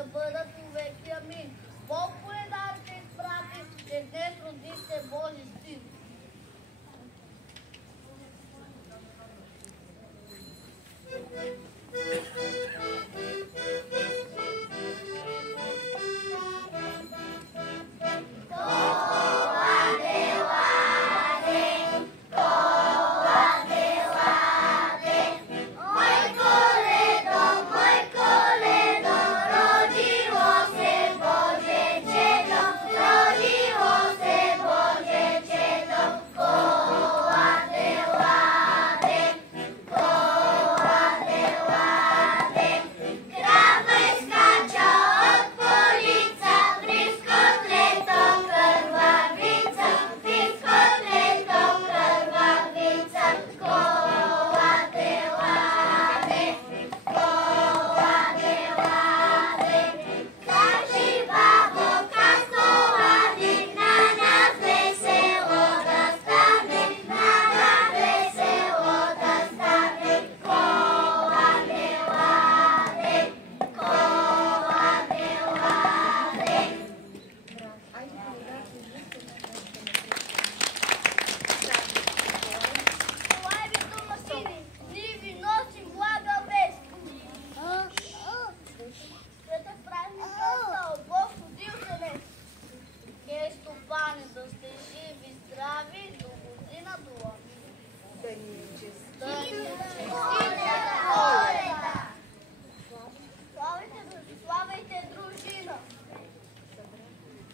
да бъдат веки. Амин. Бог коледарите изпрати, че днес роди се Божи син.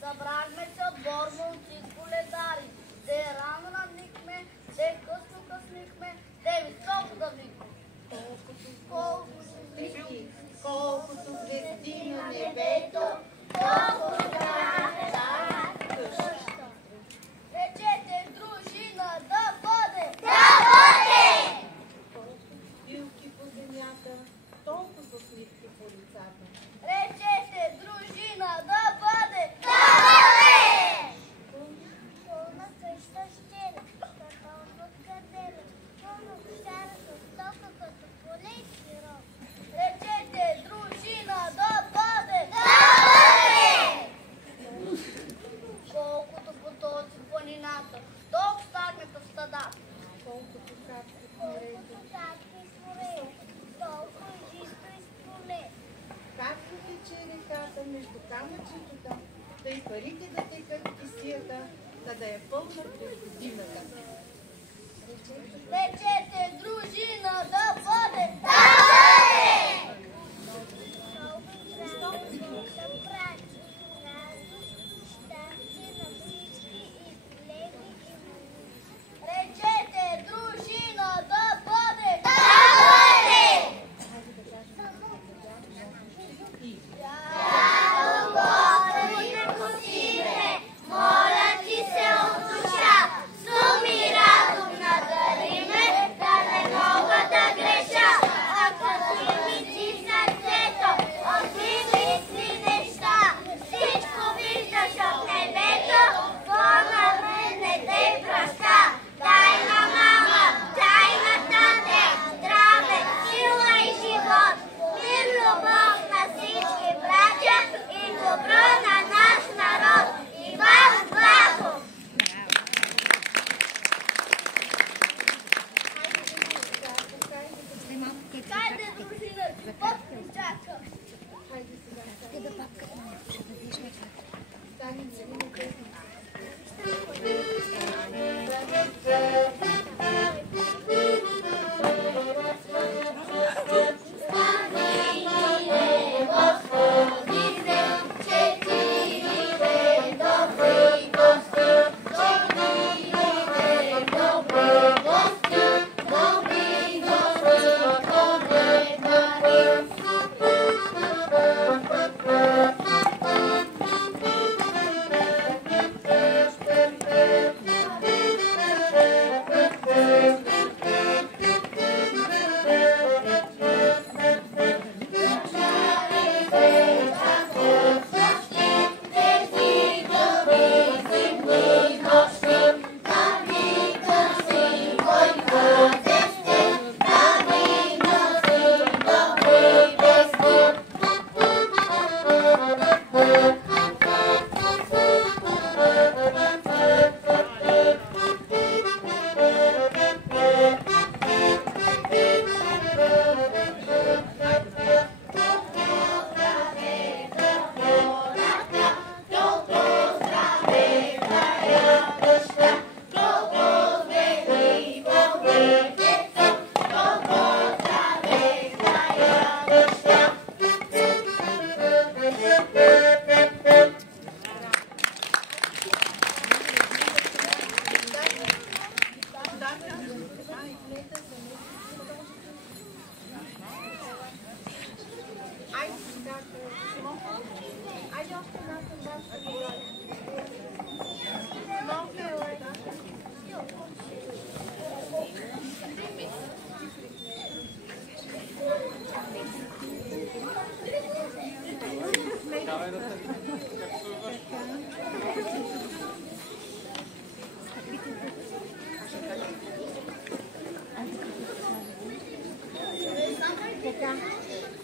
Събрахме се отборно от коледари, де рано надникме, де късно къснихме, де високо да викме. Колкото звезди на небето, колкото града къща. Речете дружина да бъде! Да бъде! Колкото билки по земята, толкова сливки по лицата. Речете дружина да бъде! Да бъде! Пълна къща щера, картонно каделя, пълно кошара с тока като поле и сироп. Речете дружина да бъде! Да бъде! Колкото потоци планината, толкова стагнете в стадата. Колкото капки в Колкото морето, капки с море, толкова жисто из поле. както тече реката между камъчетата, да и парите да текат кисията, да е пълна през годината. Речете дружина да бъде! Да бъде! Толкова здраво съм прави, радост, щастие на всички и големи и мали. Речете дружина да бъде! Да бъде! Дядо Господи, прости ме, моля ти се от душа, суми разум надари ме, да не мога да греша, а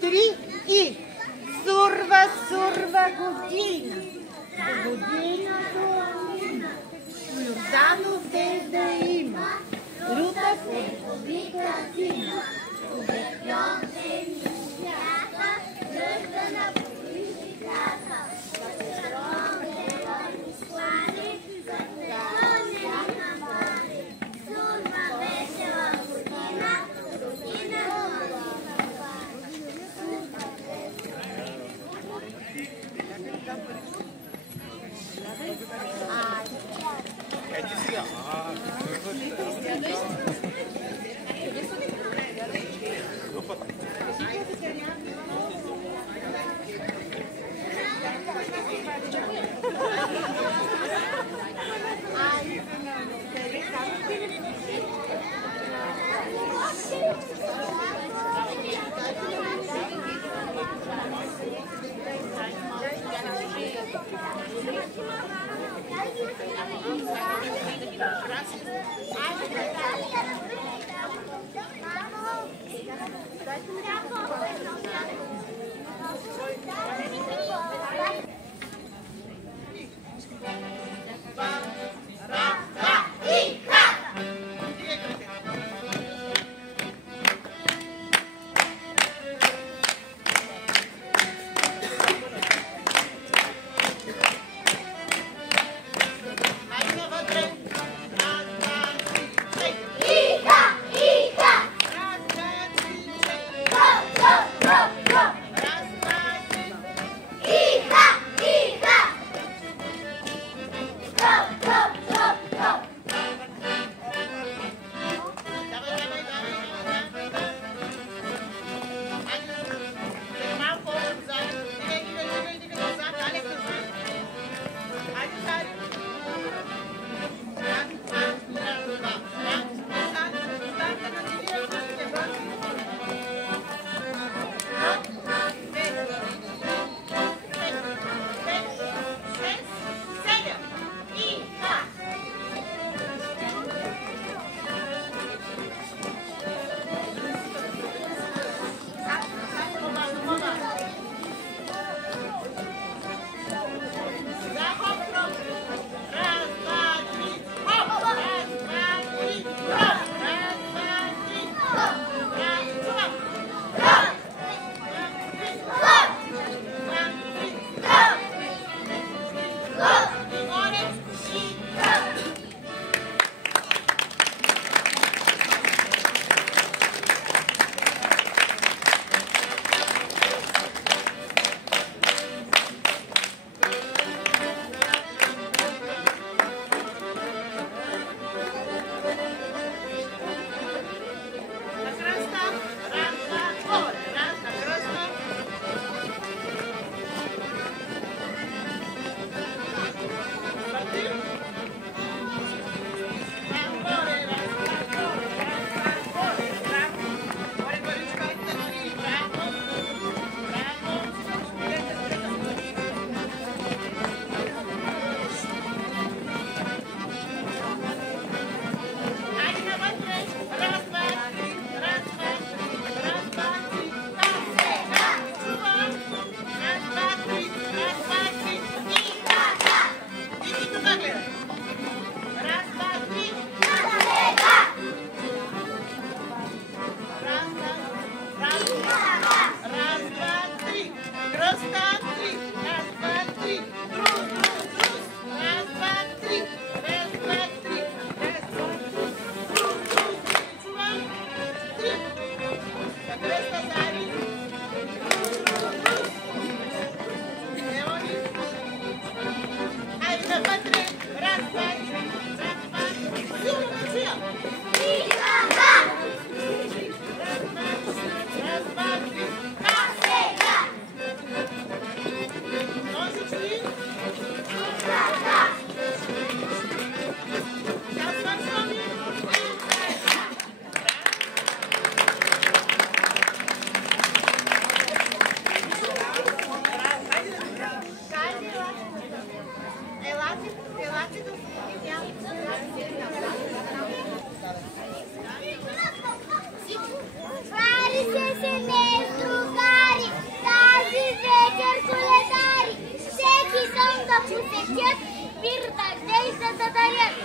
Три и сурва, сурва година. Година година. Йорданов де да има. Лютев от градина. Обикньон де мисята, дърга на полицията. Патрон де лъни слани, патрон де на мари. Сурва весела година, година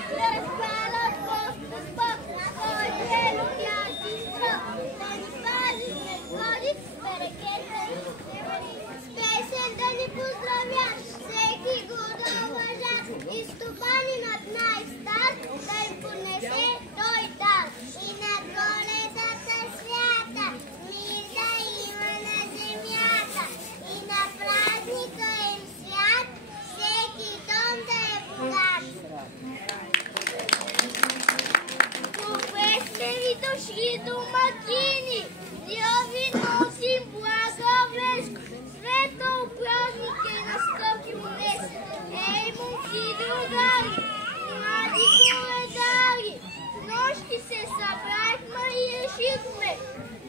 да разпалят госта спък, който е лукящи срък, да ни пази, не ходи, берегете с песен да ни поздравя, всеки го да уважа и стопанинът най-стар да им понесе той дар. И на коледата свята мир да има на земята и на празника им свят всеки дом да е богат. Добре сте ви дошли домакини, ние ви носим блага вест, светъл празник е настъпил днес. Ей, момци другари, млади коледари, нощи се събрахме и решихме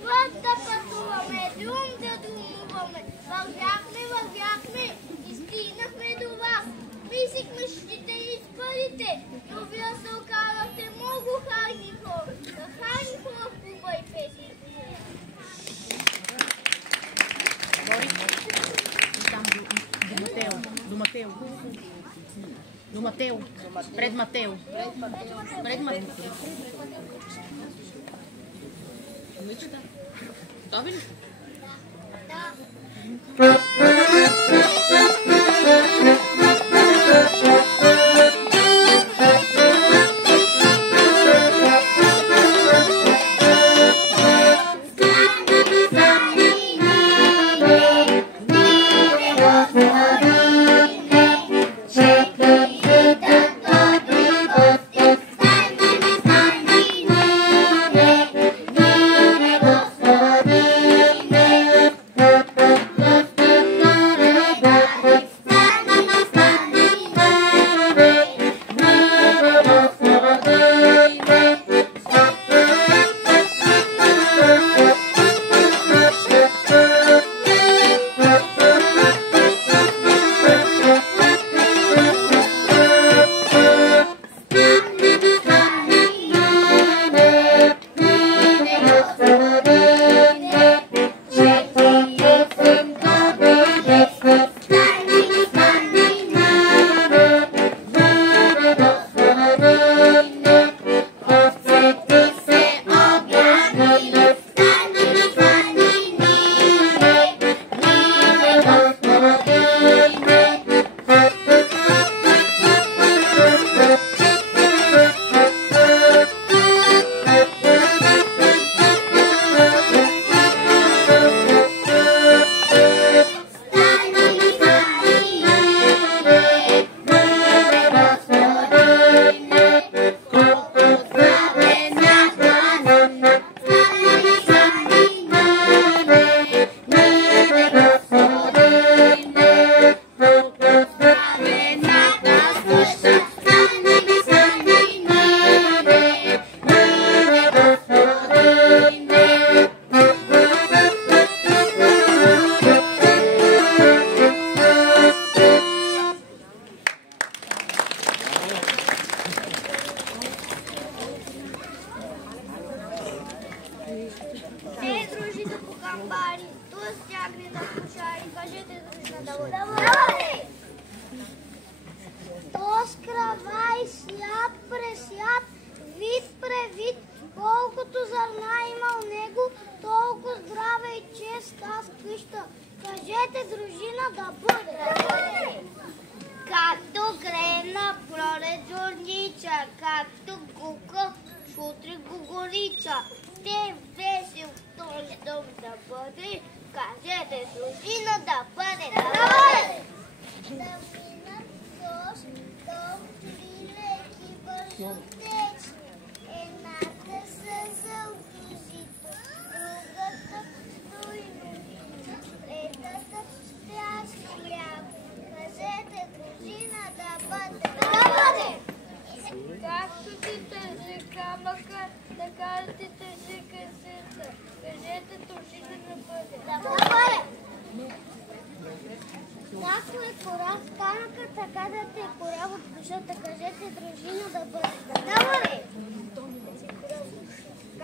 път да пътуваме, друм да друмуваме. Вървяхме и стигнахме до вас. Мислихме, ще ни спарите, но вие се окарахте много харни хора. Да харни хора в клуба и песните. Do Mateu. Prед Матео. Момичета, готови ли?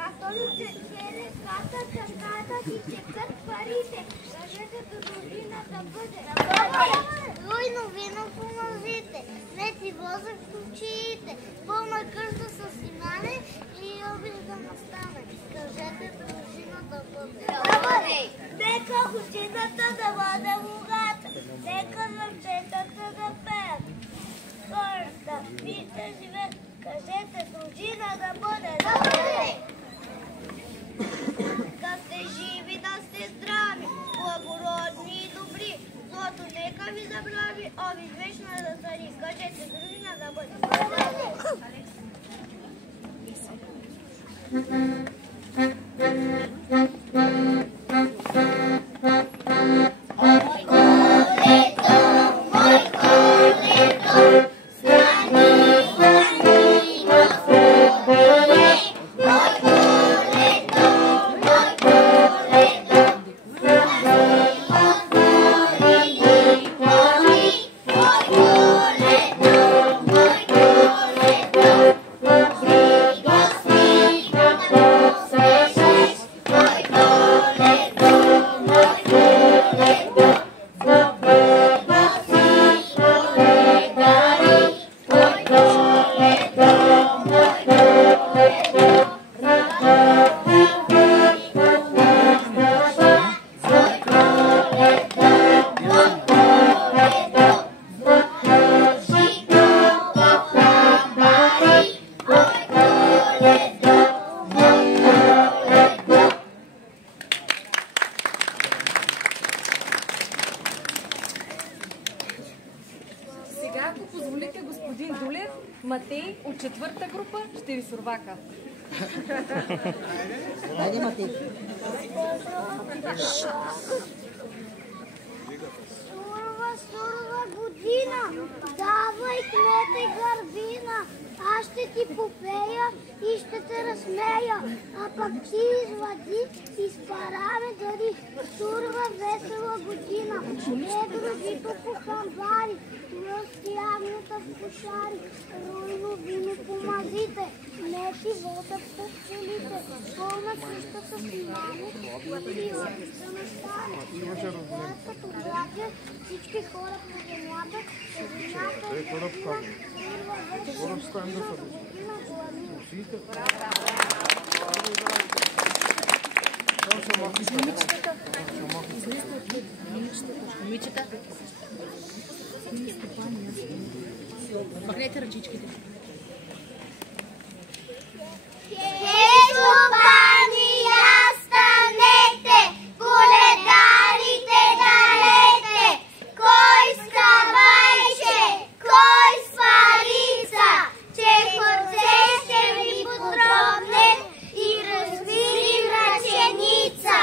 Католите реката, така да ти текат парите. Кажете до дружина да бъде. Руйно вино помазите, свети возък в очите, пълна къща с имане и обич да настане. Кажете до дружина да бъде. Нека хучината да бъде богата, нека момчетата да пеят. Хората, вижте живеят, кажете дружина да бъде. Да сте живи, да сте здрави, благородни и добри, злото нека ви забрави, обич вечна да цари. Кажете дружина да бъде. Матей от 4-та група ще ви сурвака. Хайде, Матей. Сурва година, давай кмете гърбина, аз ще ти попея и ще те разсмея, а пък ти извади и спараме дари. Сурва весела година, едро жито по хамбари, мръсти ягнета в кошари, руйно вино по мазите, мети вода по пчелите, пълна къща с имане и обича на стане. Живеят като братя всички хора по земята, земята е сурва весела година, Момичета. Махнете ръчичките. Коледарите далете, кой с кавайче, кой с парица, че хорце ще ви подробне и развили ръченица.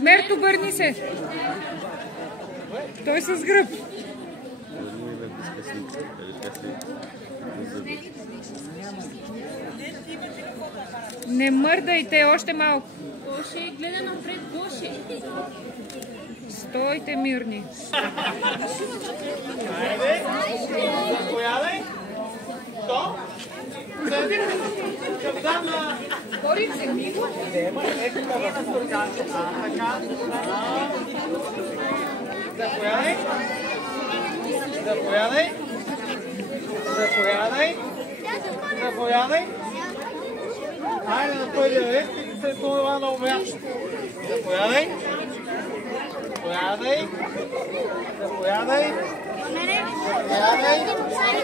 Мерт, обърни се. Той с гръб. Не мърдайте, още малко. Гоше, гледай напред, Гоше. Стойте мирни. Айде, заповядай. Що? Капитана! Корице, миго. Заповядай. Заповядай. Заповядай. Заповядай. Айде на първия ред, след това на обяд. Заповядай. Заповядай. Заповядай. Заповядай. Заповядай.